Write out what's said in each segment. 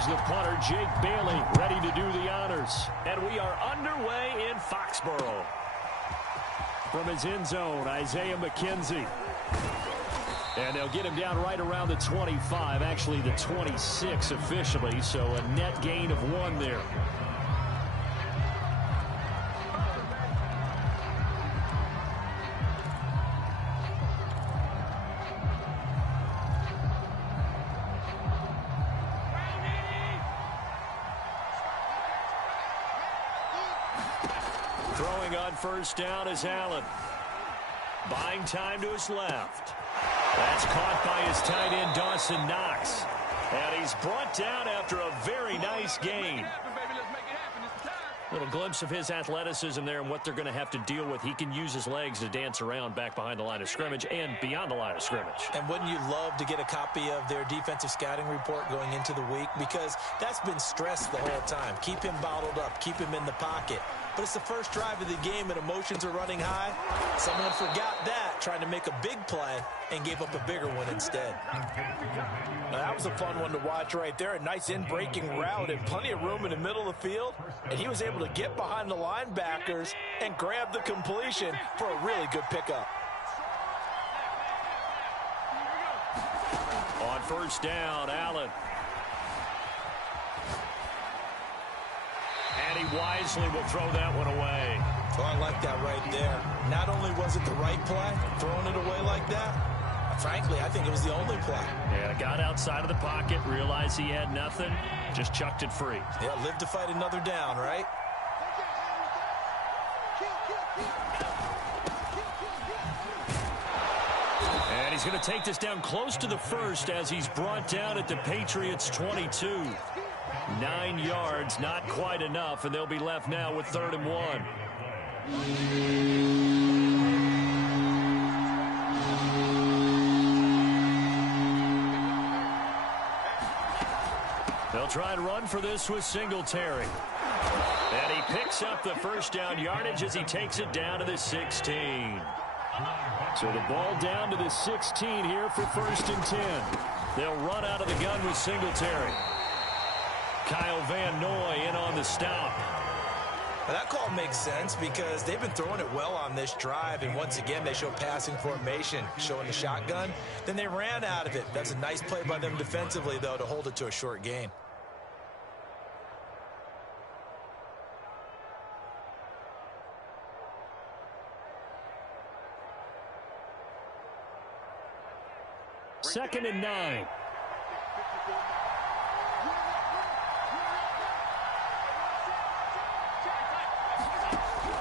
Here's the punter, Jake Bailey, ready to do the honors. And we are underway in Foxborough. From his end zone, Isaiah McKenzie. And they'll get him down right around the 25, actually the 26 officially, so a net gain of 1 there. Throwing on first down is Allen. Buying time to his left. That's caught by his tight end, Dawson Knox. And he's brought down after a very nice gain. Little glimpse of his athleticism there and what they're going to have to deal with. He can use his legs to dance around back behind the line of scrimmage and beyond the line of scrimmage. And wouldn't you love to get a copy of their defensive scouting report going into the week? Because that's been stressed the whole time. Keep him bottled up. Keep him in the pocket. But it's the first drive of the game and emotions are running high. Someone forgot that, trying to make a big play and gave up a bigger one instead. Now, that was a fun one to watch right there. A nice in-breaking route and plenty of room in the middle of the field. And he was able to get behind the linebackers and grab the completion for a really good pickup. On first down, Allen. And he wisely will throw that one away. Oh, I like that right there. Not only was it the right play, throwing it away like that, frankly, I think it was the only play. Yeah, got outside of the pocket, realized he had nothing, just chucked it free. Yeah, live to fight another down, right? And he's going to take this down close to the first as he's brought down at the Patriots' 22. 9 yards, not quite enough, and they'll be left now with 3rd and 1. They'll try and run for this with Singletary. And he picks up the first down yardage as he takes it down to the 16. So the ball down to the 16 here for 1st and 10. They'll run out of the gun with Singletary. Kyle Van Noy in on the stop. Well, that call makes sense because they've been throwing it well on this drive, and once again they show passing formation, showing the shotgun. Then they ran out of it. That's a nice play by them defensively, though, to hold it to a short gain. Second and 9.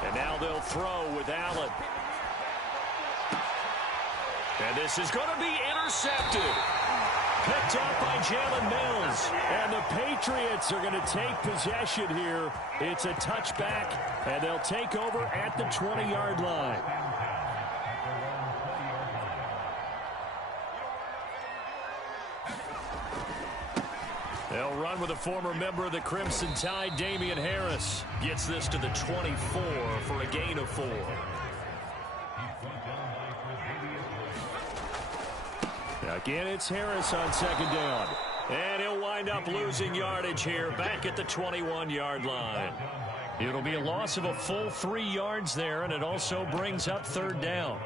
And now they'll throw with Allen. And this is going to be intercepted. Picked up by Jalen Mills. And the Patriots are going to take possession here. It's a touchback, and they'll take over at the 20-yard line. They'll run with a former member of the Crimson Tide, Damian Harris. Gets this to the 24 for a gain of 4. Again, it's Harris on 2nd down. And he'll wind up losing yardage here back at the 21-yard line. It'll be a loss of a full 3 yards there, and it also brings up 3rd down.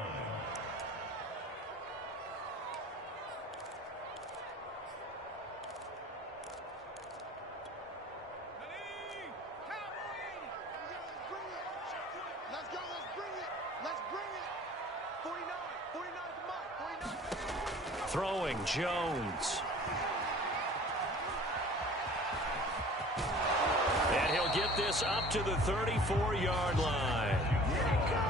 Throwing, Jones. And he'll get this up to the 34-yard line.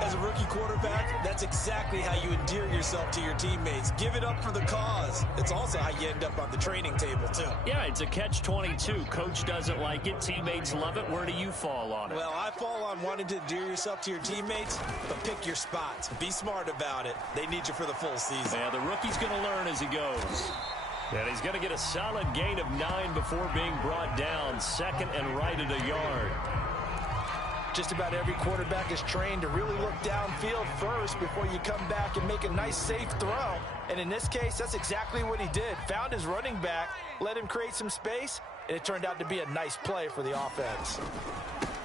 As a rookie quarterback, that's exactly how you endear yourself to your teammates. Give it up for the cause. It's also how you end up on the training table, too. Yeah, it's a catch-22. Coach doesn't like it. Teammates love it. Where do you fall on it? Well, I fall on wanting to endear yourself to your teammates, but pick your spots. Be smart about it. They need you for the full season. Yeah, the rookie's going to learn as he goes. And he's going to get a solid gain of 9 before being brought down. 2nd and right at a yard. Just about every quarterback is trained to really look downfield first before you come back and make a nice, safe throw. And in this case, that's exactly what he did. Found his running back, let him create some space, and it turned out to be a nice play for the offense.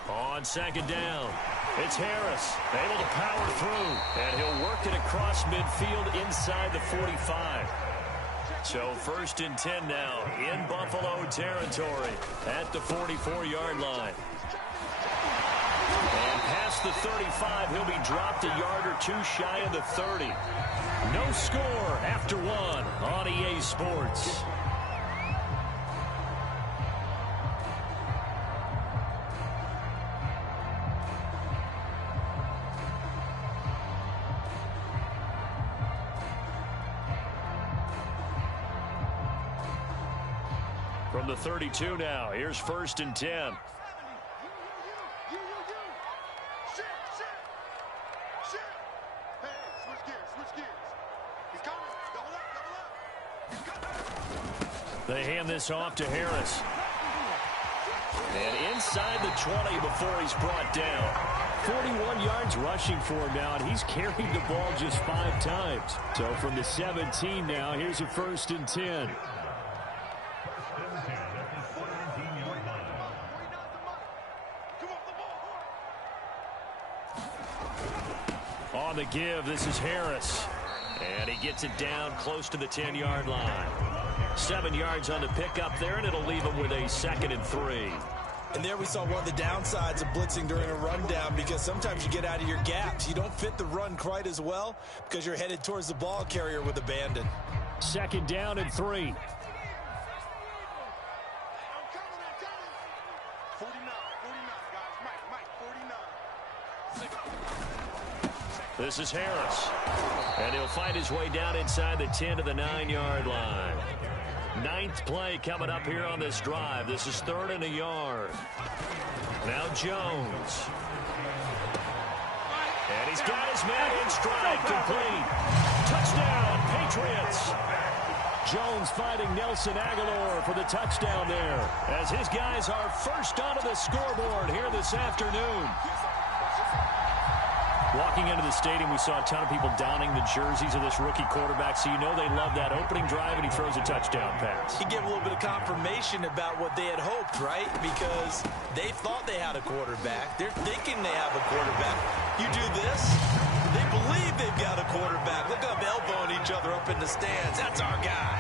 On second down, it's Harris, able to power through, and he'll work it across midfield inside the 45. So 1st and 10 now in Buffalo territory at the 44-yard line. And past the 35, he'll be dropped a yard or two shy of the 30. No score after one on EA Sports. From the 32 now, here's 1st and 10. They hand this off to Harris. And inside the 20 before he's brought down. 41 yards rushing for him now, and he's carried the ball just 5 times. So from the 17 now, here's a 1st and 10. On the give, this is Harris. And he gets it down close to the 10-yard line. 7 yards on the pickup there, and it'll leave him with a 2nd and 3. And there we saw one of the downsides of blitzing during a rundown, because sometimes you get out of your gaps. You don't fit the run quite as well because you're headed towards the ball carrier with abandon. 2nd down and 3. This is Harris. And he'll find his way down inside the 10 to the 9-yard line. 9th play coming up here on this drive. This is 3rd and a yard. Now Jones. And he's got his man in stride, complete. Touchdown, Patriots. Jones fighting Nelson Aguilar for the touchdown there, as his guys are first onto the scoreboard here this afternoon. Walking into the stadium, we saw a ton of people donning the jerseys of this rookie quarterback, so you know they love that opening drive, and he throws a touchdown pass. He gave a little bit of confirmation about what they had hoped, right? Because they thought they had a quarterback. They're thinking they have a quarterback. You do this, they believe they've got a quarterback. Look up, elbowing each other up in the stands. That's our guy.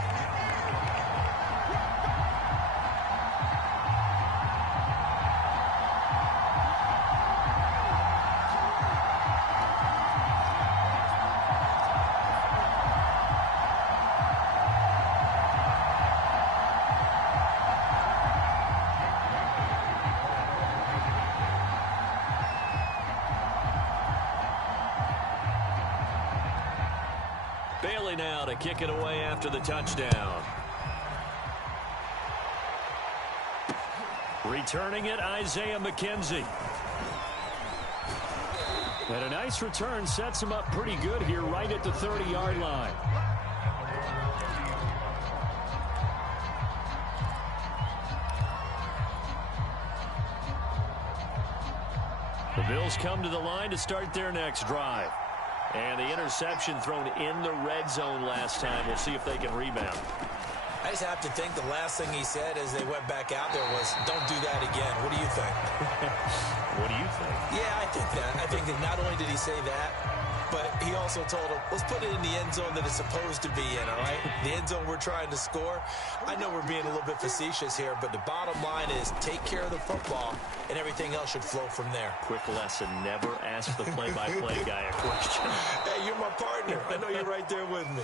Bailey now to kick it away after the touchdown. Returning it, Isaiah McKenzie. And a nice return sets him up pretty good here right at the 30-yard line. The Bills come to the line to start their next drive. And the interception thrown in the red zone last time. We'll see if they can rebound. I just have to think the last thing he said as they went back out there was, don't do that again. What do you think? What do you think? Yeah, I think that. I think that not only did he say that, but he also told him, let's put it in the end zone that it's supposed to be in, all right? The end zone we're trying to score. I know we're being a little bit facetious here, but the bottom line is take care of the football, and everything else should flow from there. Quick lesson, never ask the play-by-play guy a question. Hey, you're my partner. I know you're right there with me.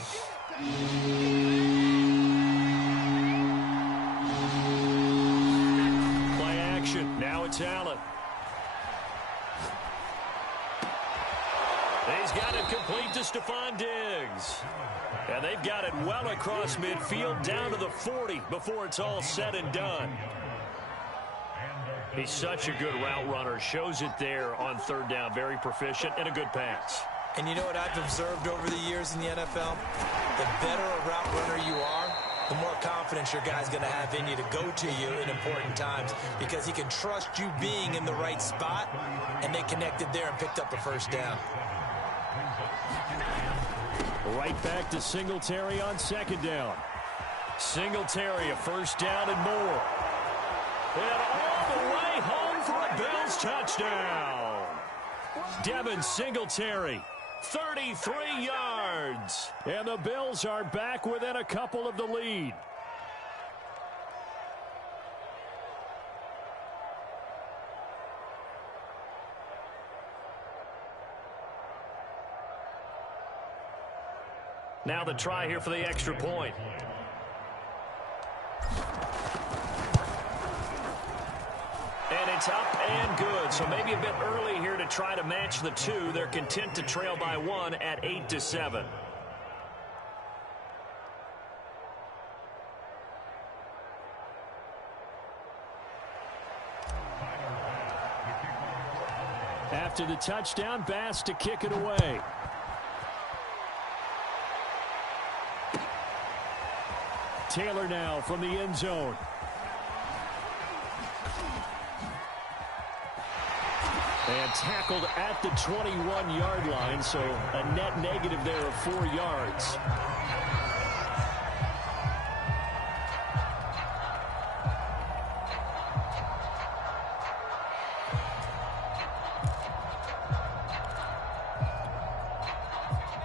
Play action. Now it's Allen. He's got it complete to Stephon Diggs. And they've got it well across midfield down to the 40 before it's all said and done. He's such a good route runner. Shows it there on 3rd down. Very proficient and a good pass. And you know what I've observed over the years in the NFL? The better a route runner you are, the more confidence your guy's going to have in you to go to you in important times, because he can trust you being in the right spot, and they connected there and picked up a 1st down. Right back to Singletary on 2nd down. Singletary, a 1st down and more. And all the way home for a Bills touchdown. Devin Singletary, 33 yards. And the Bills are back within a couple of the lead. Now the try here for the extra point. And it's up and good. So maybe a bit early here to try to match the two. They're content to trail by 1 at 8-7. After the touchdown, Bass to kick it away. Taylor now from the end zone. And tackled at the 21-yard line, so a net negative there of 4 yards.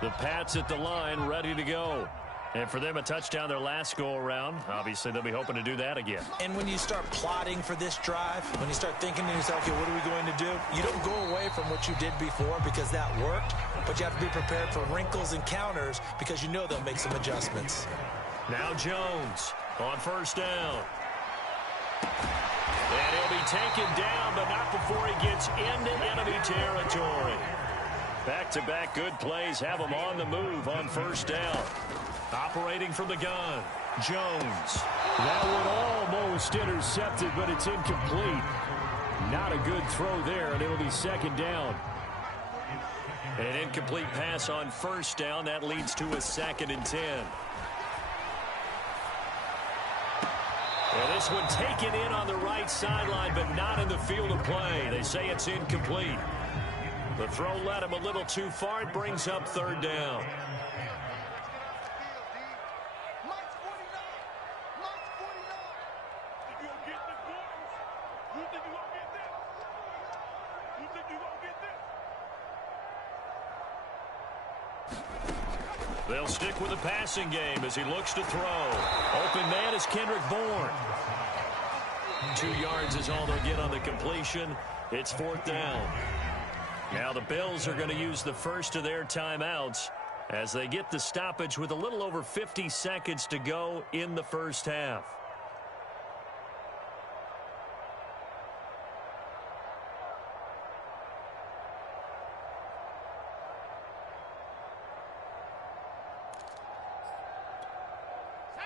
The Pats at the line, ready to go. And for them, a touchdown their last go-around. Obviously, they'll be hoping to do that again. And when you start plotting for this drive, when you start thinking to yourself, okay, what are we going to do? You don't go away from what you did before because that worked, but you have to be prepared for wrinkles and counters because you know they'll make some adjustments. Now Jones on first down. And he'll be taken down, but not before he gets into enemy territory. Back-to-back good plays have him on the move on first down. Operating from the gun, Jones. That one almost intercepted, but it's incomplete. Not a good throw there, and it'll be second down. An incomplete pass on first down. That leads to a 2nd and 10. Well, this one taken in on the right sideline, but not in the field of play. They say it's incomplete. The throw led him a little too far. It brings up 3rd down. They'll stick with the passing game as he looks to throw. Open man is Kendrick Bourne. 2 yards is all they'll get on the completion. It's 4th down. Now the Bills are going to use the first of their timeouts as they get the stoppage with a little over 50 seconds to go in the first half.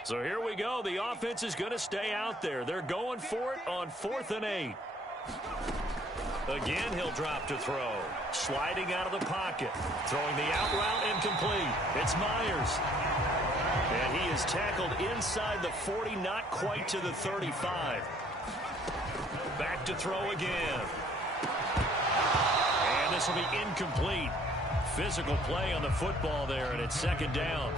So here we go. The offense is going to stay out there. They're going for it on 4th and 8. Again, he'll drop to throw. Sliding out of the pocket. Throwing the out route incomplete. It's Myers. And he is tackled inside the 40, not quite to the 35. Back to throw again. And this will be incomplete. Physical play on the football there, and it's 2nd down.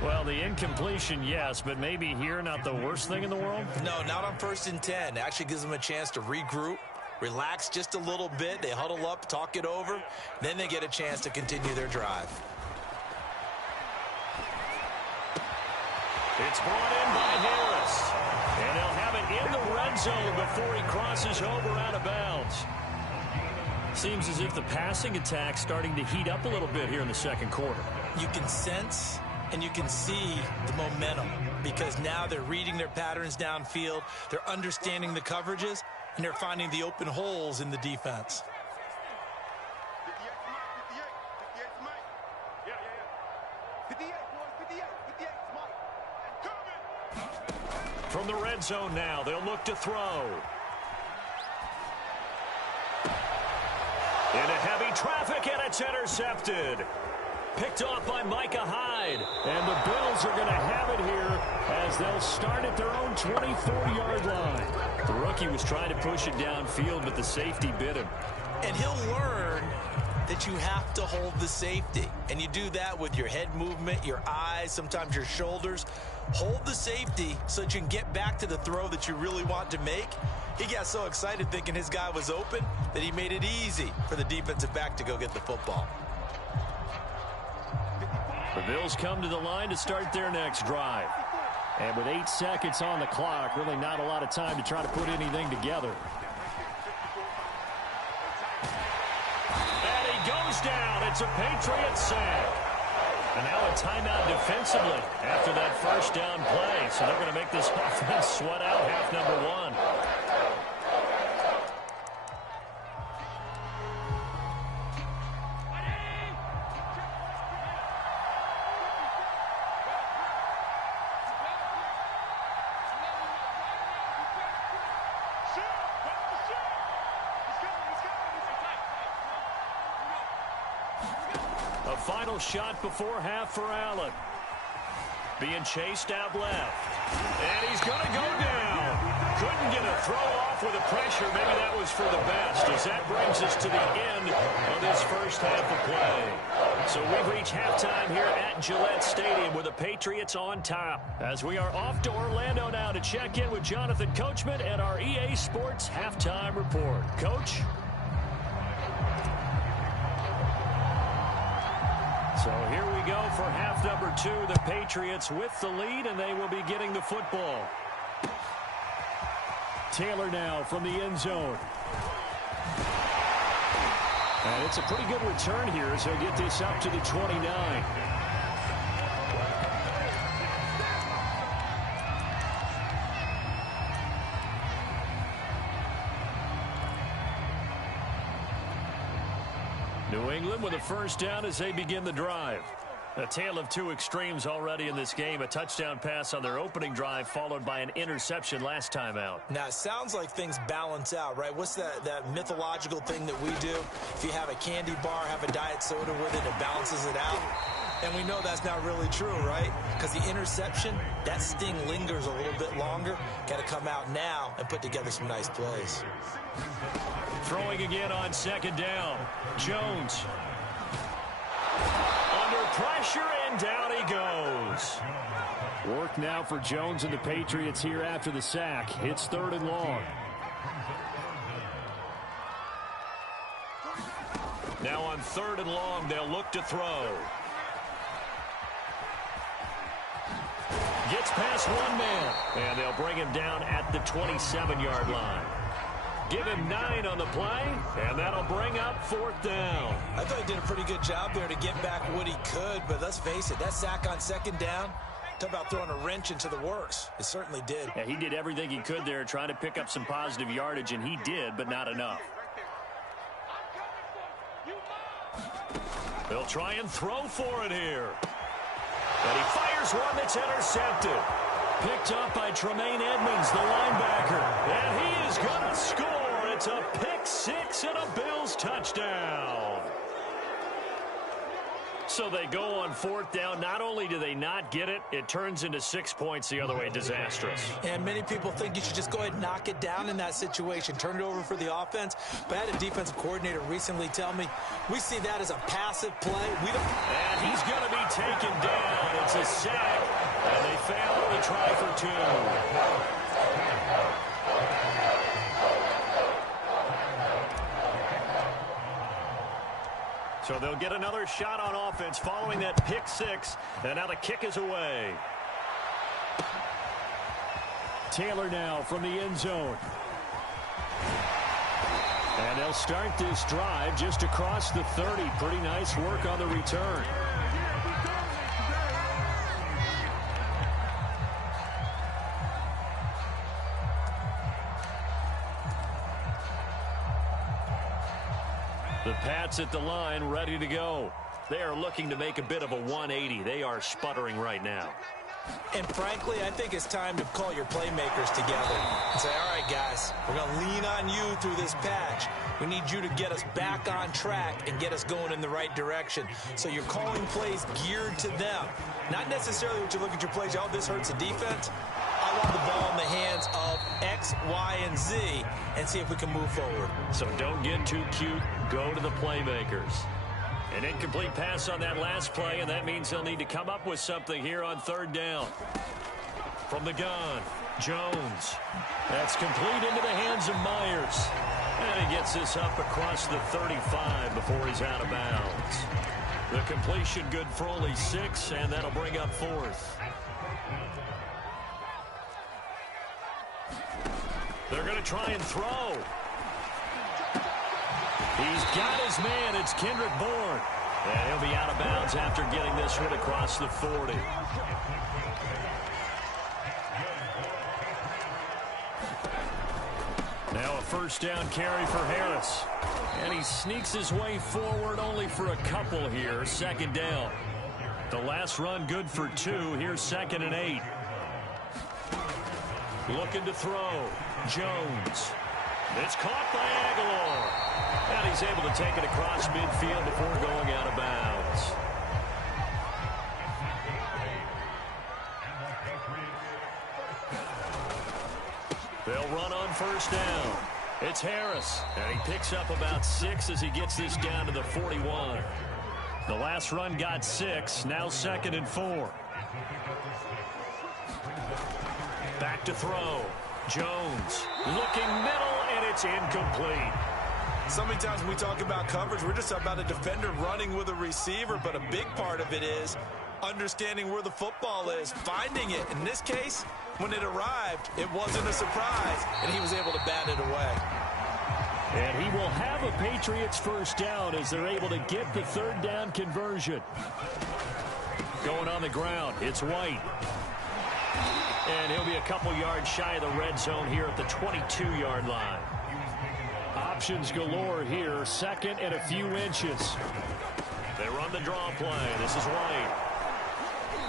Well, the incompletion, yes, but maybe here not the worst thing in the world? No, not on 1st and 10. It actually gives them a chance to regroup, relax just a little bit. They huddle up, talk it over. Then they get a chance to continue their drive. It's brought in by Harris. And they'll have it in the red zone before he crosses over out of bounds. Seems as if the passing attack's starting to heat up a little bit here in the 2nd quarter. You can sense and you can see the momentum because now they're reading their patterns downfield, they're understanding the coverages, and they're finding the open holes in the defense. From the red zone now, they'll look to throw. Into heavy traffic, and it's intercepted. Picked off by Micah Hyde. And the Bills are going to have it here as they'll start at their own 24-yard line. The rookie was trying to push it downfield, but the safety bit him. And he'll learn that you have to hold the safety. And you do that with your head movement, your eyes, sometimes your shoulders. hold the safety so that you can get back to the throw that you really want to make. He got so excited thinking his guy was open that he made it easy for the defensive back to go get the football. The Bills come to the line to start their next drive. And with 8 seconds on the clock, really not a lot of time to try to put anything together. And he goes down. It's a Patriots sack. And now a timeout defensively after that first down play. So they're going to make this offense sweat out half number one. A final shot before half for Allen. Being chased out left. And he's going to go down. Couldn't get a throw off with the pressure. Maybe that was for the best, as that brings us to the end of this first half of play. So we've reached halftime here at Gillette Stadium with the Patriots on top. As we are off to Orlando now to check in with Jonathan Coachman and our EA Sports halftime report. Coach? So here we go for half number two. The Patriots with the lead, and they will be getting the football. Taylor now from the end zone. And it's a pretty good return here as they get this up to the 29. New England with a first down as they begin the drive. A tale of two extremes already in this game. A touchdown pass on their opening drive followed by an interception last time out. Now, it sounds like things balance out, right? What's that mythological thing that we do? If you have a candy bar, have a diet soda with it, it balances it out. And we know that's not really true, right? Because the interception, that sting lingers a little bit longer. Got to come out now and put together some nice plays. Throwing again on second down. Jones. Under pressure, and down he goes. Work now for Jones and the Patriots here after the sack. It's third and long. Now on third and long, they'll look to throw. Gets past one man, and they'll bring him down at the 27-yard line. Give him 9 on the play, and that'll bring up fourth down. I thought he did a pretty good job there to get back what he could, but let's face it, that sack on second down, talk about throwing a wrench into the works. It certainly did. Yeah, he did everything he could there, trying to pick up some positive yardage, and he did, but not enough. They'll try and throw for it here. And he fires one that's intercepted. Picked up by Tremaine Edmonds, the linebacker. And he is going to score. It's a pick six and a Bills touchdown. So they go on fourth down. Not only do they not get it, it turns into 6 points the other way. Disastrous. And many people think you should just go ahead and knock it down in that situation. Turn it over for the offense. But I had a defensive coordinator recently tell me, we see that as a passive play. And he's going to be taken down. It's a sack. And they fail to try for 2. So they'll get another shot on offense following that pick six. And now the kick is away. Taylor now from the end zone. And they'll start this drive just across the 30. Pretty nice work on the return. The Pats at the line, ready to go. They are looking to make a bit of a 180. They are sputtering right now. And frankly, I think it's time to call your playmakers together and say, all right, guys, we're going to lean on you through this patch. We need you to get us back on track and get us going in the right direction. So you're calling plays geared to them. Not necessarily what you look at your plays, oh, this hurts the defense. I want the ball in the hands of X, Y, and Z and see if we can move forward. So don't get too cute. Go to the playmakers. An incomplete pass on that last play, and that means they'll need to come up with something here on third down. From the gun, Jones. That's complete into the hands of Myers. And he gets this up across the 35 before he's out of bounds. The completion good for only 6, and that'll bring up 4th. They're going to try and throw. He's got his man. It's Kendrick Bourne. And he'll be out of bounds after getting this one across the 40. Now a first down carry for Harris. And he sneaks his way forward only for a couple here. 2nd down. The last run good for 2. Here's 2nd and 8. Looking to throw. Jones. It's caught by Aguilar. And he's able to take it across midfield before going out of bounds. They'll run on first down. It's Harris. And he picks up about 6 as he gets this down to the 41. The last run got 6. Now 2nd and 4. Back to throw. Jones looking middle, and it's incomplete. So many times when we talk about coverage, we're just about a defender running with a receiver, but a big part of it is understanding where the football is, finding it. In this case, when it arrived, it wasn't a surprise, and he was able to bat it away. And he will have a Patriots first down as they're able to get the 3rd down conversion. Going on the ground, it's White. And he'll be a couple yards shy of the red zone here at the 22-yard line. Options galore here, 2nd and a few inches. They run the draw play. This is White.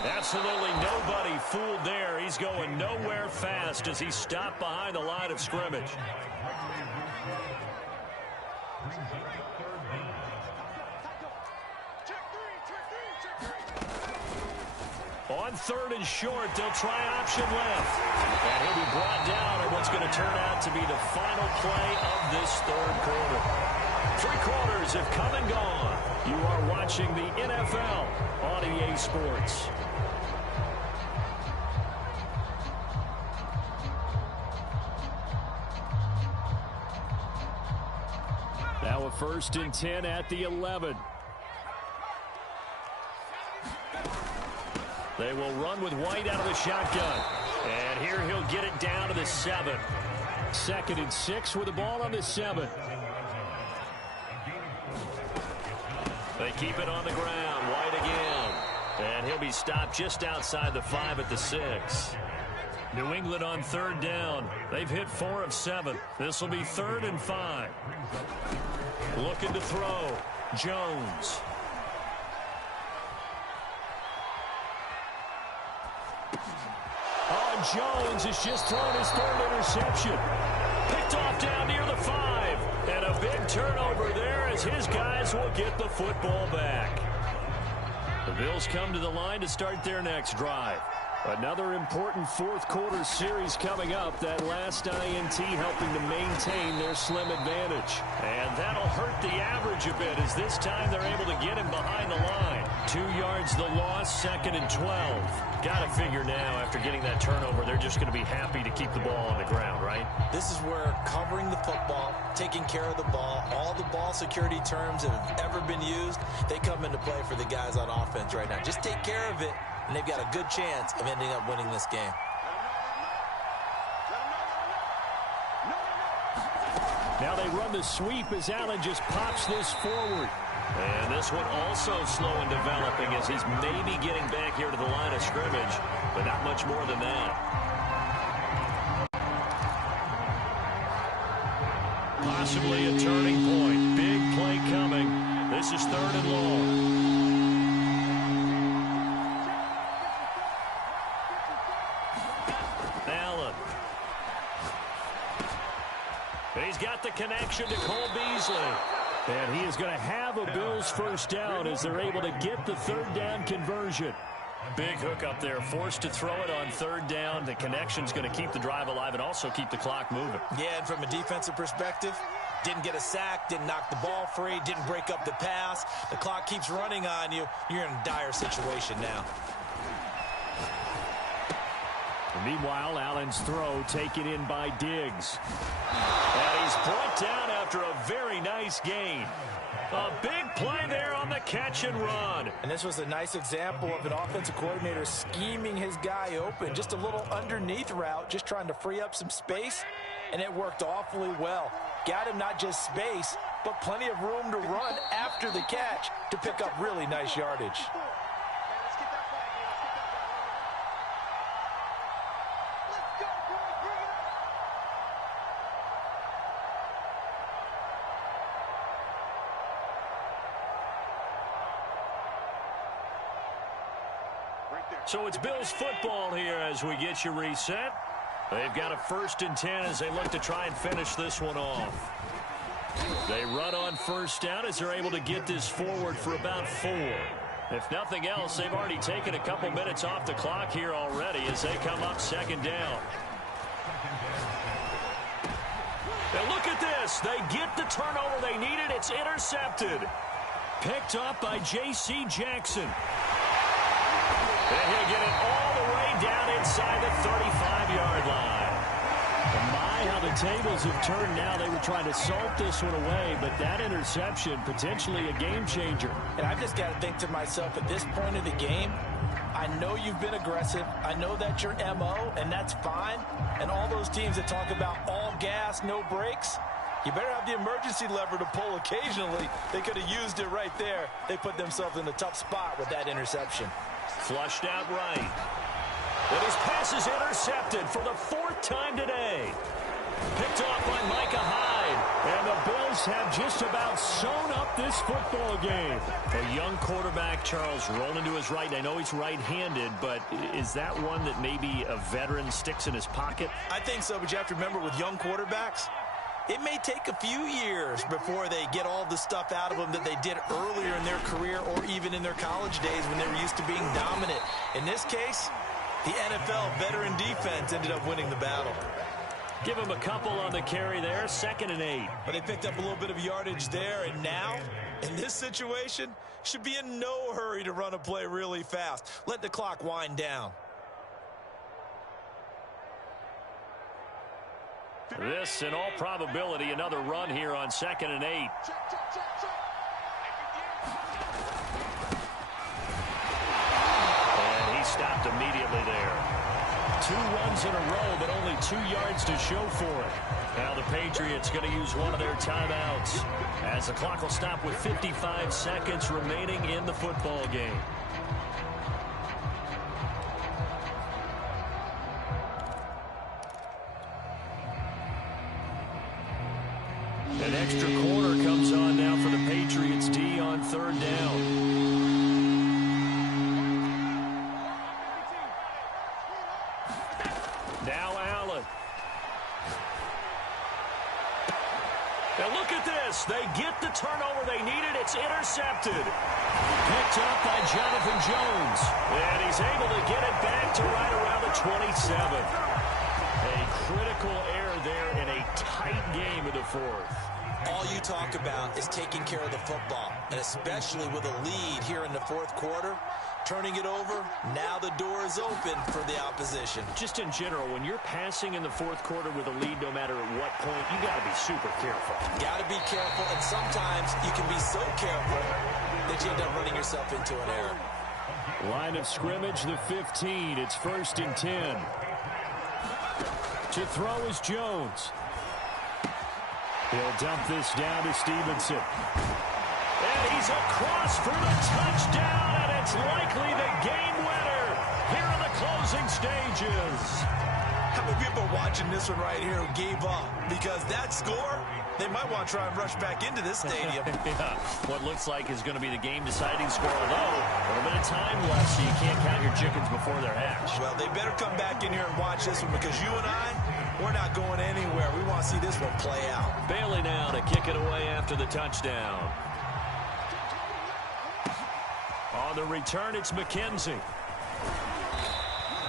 Absolutely nobody fooled there. He's going nowhere fast as he stopped behind the line of scrimmage. On 3rd and short, they'll try option left. And he'll be brought down in what's going to turn out to be the final play of this 3rd quarter. 3 quarters have come and gone. You are watching the NFL on EA Sports. Now a 1st and 10 at the 11. They will run with White out of the shotgun. And here he'll get it down to the 7. 2nd and 6 with the ball on the 7. They keep it on the ground. White again. And he'll be stopped just outside the 5 at the 6. New England on 3rd down. They've hit 4 of 7. This will be 3rd and 5. Looking to throw. Jones. Jones has just thrown his 3rd interception. Picked off down near the 5. And a big turnover there as his guys will get the football back. The Bills come to the line to start their next drive. Another important 4th quarter series coming up. That last INT helping to maintain their slim advantage. And that'll hurt the average a bit as this time they're able to get him behind the line. 2 yards the loss, 2nd and 12. Got to figure now after getting that turnover, they're just going to be happy to keep the ball on the ground, right? This is where covering the football, taking care of the ball, all the ball security terms that have ever been used, they come into play for the guys on offense right now. Just take care of it, and they've got a good chance of ending up winning this game. Now they run the sweep as Allen just pops this forward. And this one also slow in developing as he's maybe getting back here to the line of scrimmage, but not much more than that. Possibly a turning point. Big play coming. This is 3rd and long. Allen. He's got the connection to Cole Beasley. And he is going to have a Bills first down as they're able to get the 3rd down conversion. Big hook up there, forced to throw it on 3rd down. The connection's going to keep the drive alive and also keep the clock moving. Yeah, and from a defensive perspective, didn't get a sack, didn't knock the ball free, didn't break up the pass. The clock keeps running on you. You're in a dire situation now. Meanwhile, Allen's throw taken in by Diggs. And he's brought down after a very nice gain. A big play there on the catch and run. And this was a nice example of an offensive coordinator scheming his guy open. Just a little underneath route, just trying to free up some space, and it worked awfully well. Got him not just space, but plenty of room to run after the catch to pick up really nice yardage. So it's Bills football here as we get you reset. They've got a 1st and 10 as they look to try and finish this one off. They run on 1st down as they're able to get this forward for about 4. If nothing else, they've already taken a couple minutes off the clock here already as they come up 2nd down. Now look at this. They get the turnover they needed. It's intercepted. Picked up by J.C. Jackson. And he'll get it all the way down inside the 35-yard line. And my, how the tables have turned now. They were trying to salt this one away, but that interception, potentially a game changer. And I've just got to think to myself, at this point of the game, I know you've been aggressive. I know that's your MO, and that's fine. And all those teams that talk about all gas, no brakes, you better have the emergency lever to pull occasionally. They could have used it right there. They put themselves in a tough spot with that interception. Flushed out right. And his pass is intercepted for the 4th time today. Picked off by Micah Hyde. And the Bills have just about sewn up this football game. A young quarterback, Charles, rolling to his right. I know he's right-handed, but is that one that maybe a veteran sticks in his pocket? I think so, but you have to remember with young quarterbacks, it may take a few years before they get all the stuff out of them that they did earlier in their career or even in their college days when they were used to being dominant. In this case, the NFL veteran defense ended up winning the battle. Give him a couple on the carry there, 2nd and 8. But they picked up a little bit of yardage there, and now, in this situation, should be in no hurry to run a play really fast. Let the clock wind down. This, in all probability, another run here on 2nd and 8. And he stopped immediately there. 2 runs in a row, but only 2 yards to show for it. Now the Patriots going to use one of their timeouts as the clock will stop with 55 seconds remaining in the football game. An extra corner comes on now for the Patriots D on 3rd down. Now Allen. Now look at this. They get the turnover they needed. It's intercepted. Picked up by Jonathan Jones. And he's able to get it back to right around the 27. A critical error there in a tight game in the 4th. All you talk about is taking care of the football, and especially with a lead here in the 4th quarter, turning it over, now the door is open for the opposition. Just in general, when you're passing in the 4th quarter with a lead, no matter at what point, you got to be super careful. Got to be careful, and sometimes you can be so careful that you end up running yourself into an error. Line of scrimmage, the 15. It's 1st and 10. To throw is Jones. He'll dump this down to Stevenson. And he's across for the touchdown, and it's likely the game winner here in the closing stages. How many people are watching this one right here who gave up? Because that score, they might want to try and rush back into this stadium. Yeah, what looks like is going to be the game-deciding score, although a little bit of time left, so you can't count your chickens before they're hatched. Well, they better come back in here and watch this one, because you and I, we're not going anywhere. We want to see this one play out. Bailey now to kick it away after the touchdown. On the return, it's McKenzie.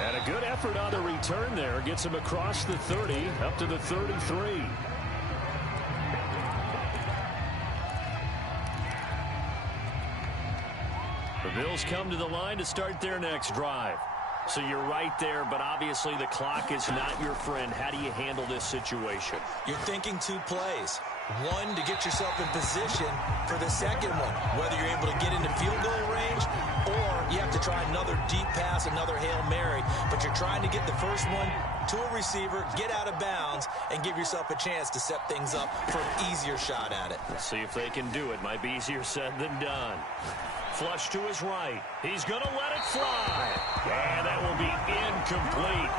And a good effort on the return there. Gets him across the 30, up to the 33. The Bills come to the line to start their next drive. So you're right there, but obviously the clock is not your friend. How do you handle this situation? You're thinking 2 plays. One, to get yourself in position for the second one, whether you're able to get into field goal range or you have to try another deep pass, another Hail Mary. But you're trying to get the first one to a receiver, get out of bounds, and give yourself a chance to set things up for an easier shot at it. Let's see if they can do it. Might be easier said than done. Flush to his right. He's going to let it fly. And that will be incomplete.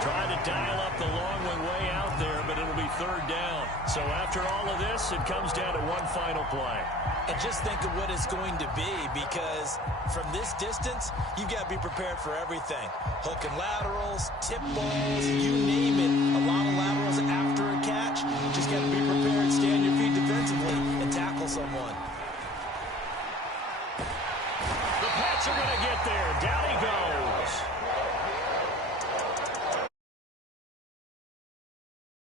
Trying to dial up the long one way out there, but it'll be 3rd down. So after all of this, it comes down to one final play. And just think of what it's going to be, because from this distance, you've got to be prepared for everything. Hook and laterals, tip balls, you name it. A lot of laterals after a catch. Just got to be prepared, stay on your feet defensively, and tackle someone. The Pats are going to get there. Down he goes.